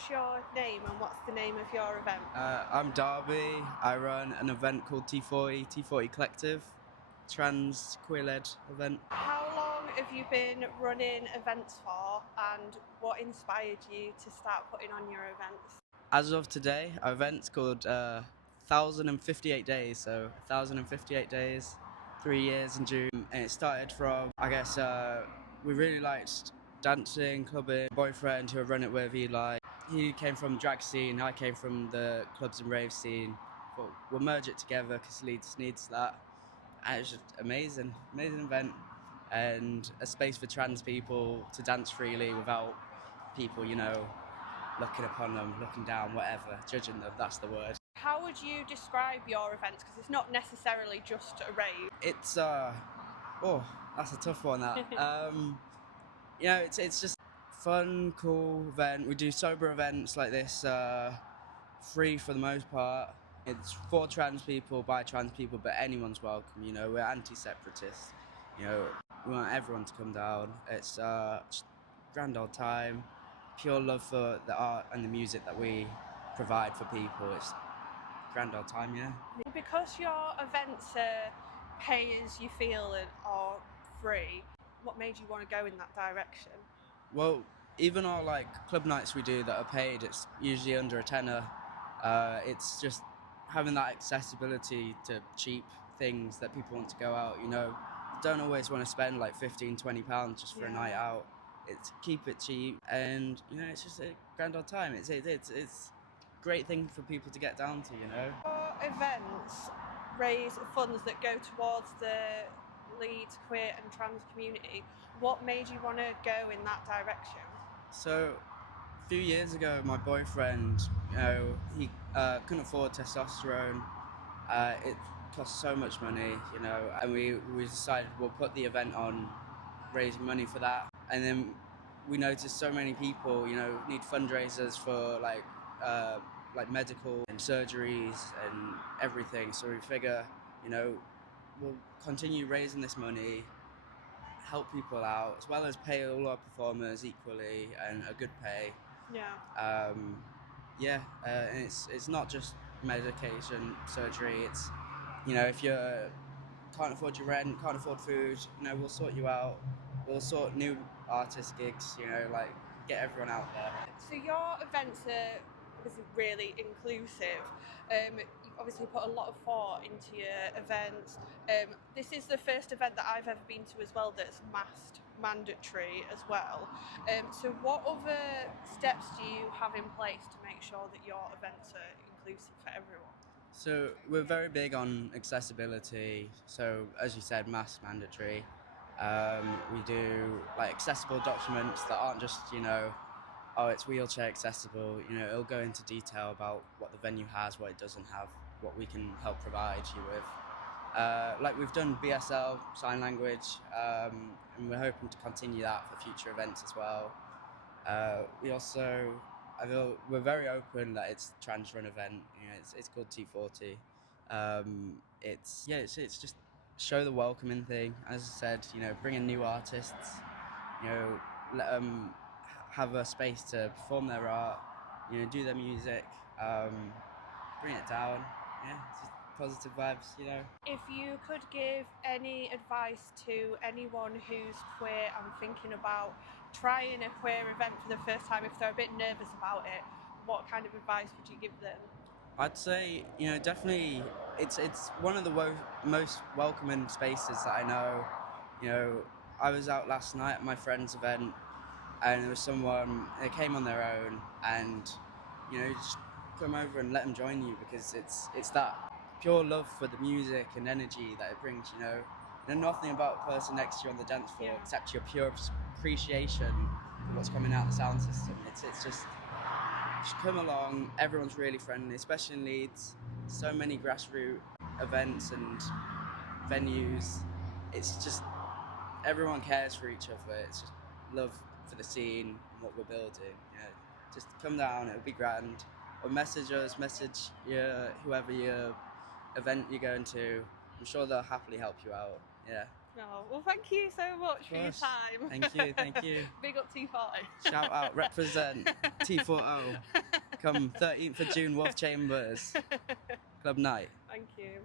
What's your name and what's the name of your event? I'm Darby. I run an event called T40, T40 Collective, trans queer-led event. How long have you been running events for, and what inspired you to start putting on your events? As of today, our event's called 1,058 Days, so 1,058 days, 3 years in June. And it started from, we really liked dancing, clubbing. Boyfriend who I run it with, he came from the drag scene, I came from the clubs and rave scene. But we'll merge it together because Leeds needs that. And it was just amazing event, and a space for trans people to dance freely without people, looking upon them, looking down, whatever, judging them. That's the word. How would you describe your events? Because it's not necessarily just a rave. It's that's a tough one. That it's just fun, cool event. We do sober events like this, free for the most part. It's for trans people, by trans people, but anyone's welcome. We're anti-separatists. We want everyone to come down. It's just grand old time, pure love for the art and the music that we provide for people. It's grand old time, yeah. Because your events are pay as you feel or free, what made you want to go in that direction? Well, even our club nights we do that are paid, it's usually under a tenner. It's just having that accessibility to cheap things that people want to go out. Don't always want to spend like £15-20 just for a night out. It's keep it cheap, and it's just a grand old time. It's a great thing for people to get down to. Your events raise funds that go towards the Leeds queer and trans community. What made you want to go in that direction? So, a few years ago, my boyfriend, he couldn't afford testosterone. It cost so much money, and we decided we'll put the event on, raising money for that. And then we noticed so many people, need fundraisers for like medical and surgeries and everything. So we figure, we'll continue raising this money, help people out, as well as pay all our performers equally and a good pay. And it's not just medication, surgery. It's, if you can't afford your rent, can't afford food, we'll sort you out. We'll sort new artist gigs, get everyone out there. So your events are really inclusive. You've obviously put a lot of thought into your events. This is the first event that I've ever been to as well that's masked mandatory as well. So what other steps do you have in place to make sure that your events are inclusive for everyone? So we're very big on accessibility. So as you said, mask mandatory. We do accessible documents that aren't just, it's wheelchair accessible. It'll go into detail about what the venue has, what it doesn't have, what we can help provide you with. We've done BSL, sign language, and we're hoping to continue that for future events as well. We're very open that it's a trans run event. It's called T40. It's just show the welcoming thing. As I said, bring in new artists. Let them have a space to perform their art. Do their music. Bring it down. Yeah, just positive vibes. If you could give any advice to anyone who's queer and thinking about trying a queer event for the first time, if they're a bit nervous about it, what kind of advice would you give them? I'd say, definitely, it's one of the most welcoming spaces that I know. I was out last night at my friend's event, and there was someone, they came on their own, and, just come over and let them join you, because it's that pure love for the music and energy that it brings, nothing about the person next to you on the dance floor except your pure appreciation for what's coming out of the sound system. It's just come along. Everyone's really friendly, especially in Leeds. So many grassroots events and venues. It's just everyone cares for each other. It's just love for the scene and what we're building. Just come down, it'll be grand. Or message us, whoever your event you're going to. I'm sure they'll happily help you out. Yeah. Oh, well, thank you so much for your time. Thank you. Big up T40. Shout out, represent. T40. Come 13th of June, Wolf Chambers, Club Night. Thank you.